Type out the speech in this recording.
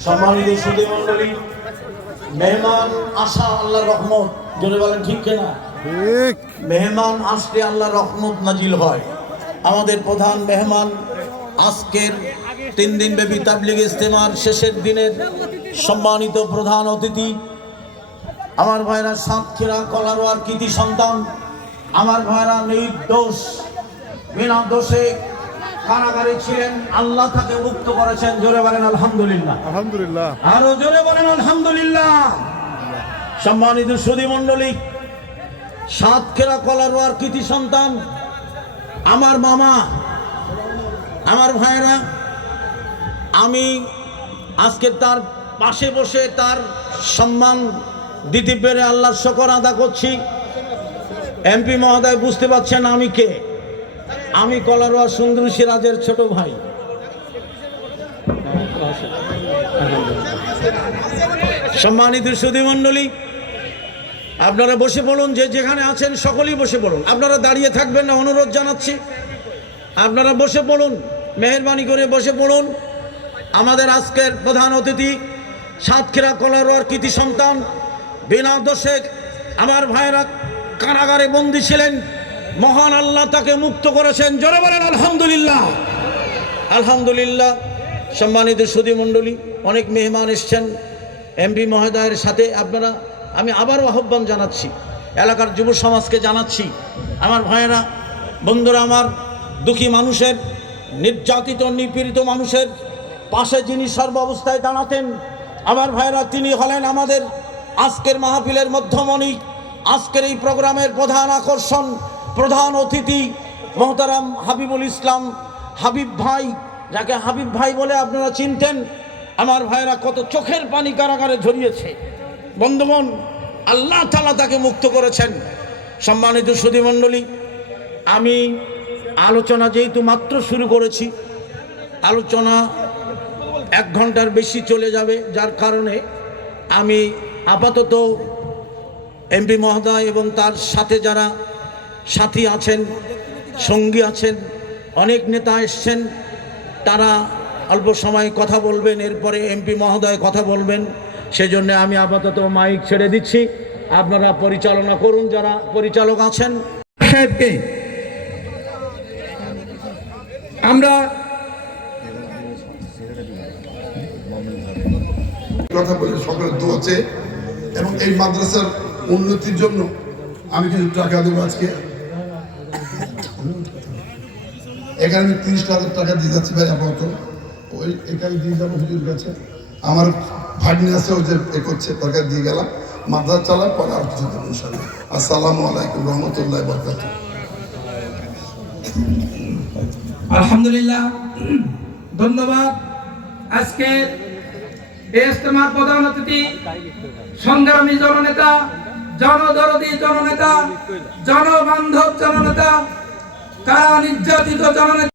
সম্মানিত সুদী মন্ডলী মেহমান আসা আল্লাহর রহমত জোরে বলেন ঠিক কিনা? ঠিক। মেহমান আসলে আল্লাহর রহমত নাজিল হয়। আমাদের প্রধান মেহমান আজকের তিন দিন ব্যাপী তাবলিগ ইস্তেমার শেষের দিনের সম্মানিত প্রধান অতিথি আমার ভাইরা সাতক্ষীরা কলারোয়ার কৃতি সন্তান আমার ভাইরা নির্দোষ বিনা দোষে কারাগারে ছিলেন আল্লাহ তাকে মুক্ত করেছেন জোরে বলেন আলহামদুলিল্লাহ। আলহামদুলিল্লাহ। আরও জোরে বলেন আলহামদুলিল্লাহ। সম্মানিত সুদী মন্ডলী সাতক্ষীরা কলারোয়ার কৃতি সন্তান আমার মামা আমার ভাইরা আমি আজকে তার পাশে বসে তার সম্মান দিতে পেরে আল্লাহর শকর আদা করছি। এমপি মহোদয়, বুঝতে পারছেন আমি কে? আমি কলারোয়া সুন্দর সিরাজের ছোট ভাই। সম্মানিত সুধী মণ্ডলী আপনারা বসে পড়ুন, যে যেখানে আছেন সকলেই বসে পড়ুন। আপনারা দাঁড়িয়ে থাকবেন না, অনুরোধ জানাচ্ছি। আপনারা বসে পড়ুন, মেহরবানি করে বসে পড়ুন। আমাদের আজকের প্রধান অতিথি সাতক্ষীরা কলারোয়ার কৃতি সন্তান বিনা দোষে আমার ভাইয়েরা কারাগারে বন্দী ছিলেন। মহান আল্লাহ তাকে মুক্ত করেছেন। জোরে বলেন, আলহামদুলিল্লাহ। আলহামদুলিল্লাহ। সম্মানিত সুদী মণ্ডলী, অনেক মেহমান এসছেন। এমপি মহোদয়ের সাথে আপনারা, আমি আবারও আহ্বান জানাচ্ছি। এলাকার যুব সমাজকে জানাচ্ছি, আমার ভাইয়েরা, বন্ধুরা আমার, দুঃখী মানুষের, নির্যাতিত, নিপীড়িত মানুষের পাশে যিনি সর্ব অবস্থায় দাঁড়াতেন, আমার ভাইয়েরা, তিনি হলেন আমাদের আজকের মাহফিলের মধ্যমণি, আজকের এই প্রোগ্রামের প্রধান আকর্ষণ, প্রধান অতিথি মহতারাম হাবিবুল ইসলাম। হাবিব ভাই, যাকে হাবিব ভাই বলে আপনারা চিনতেন, আমার ভাইরা কত চোখের পানি কারাগারে ঝরিয়েছে। বন্ধুগণ, আল্লাহ তালা তাকে মুক্ত করেছেন। সম্মানিত সুধীমণ্ডলী আমি আলোচনা যেহেতু মাত্র শুরু করেছি, আলোচনা এক ঘণ্টার বেশি চলে যাবে, যার কারণে আমি আপাতত এমপি মহোদয় এবং তার সাথে যারা সাথী আছেন সঙ্গী আছেন অনেক নেতা এসছেন তারা অল্প সময় কথা বলবেন এরপরে এমপি মহোদয় কথা বলবেন। সেজন্য আমি আপাতত মাইক ছেড়ে দিচ্ছি। আপনারা পরিচালনা করুন যারা পরিচালক আছেন। সাহেবকে আমরা কথা বলে সকলের দোয়া চেয়ে এবং এই মাদ্রাসার উন্নতির জন্য আমি কিছু টাকা দেবো আজকে। এখানে আমি তিরিশ হাজার টাকা দিয়ে যাচ্ছি ভাই আপাতত। ওই এখানে দিয়ে যাব হুজুর কাছে। আমার ভাগ্নি আছে, ও যে এ করছে তার দিয়ে গেলাম। মাদ্রাস চালার পরে আর কিছু দেবো ইনশাল্লাহ আসসালামু আলাইকুম রহমতুল্লাহ বরকাত আলহামদুলিল্লাহ। ধন্যবাদ। আজকে এই ইজতেমার প্রধান অতিথি সংগ্রামী জননেতা জনদরদি জননেতা জনবান্ধব জননেতা কারা নির্যাতিত জননেতা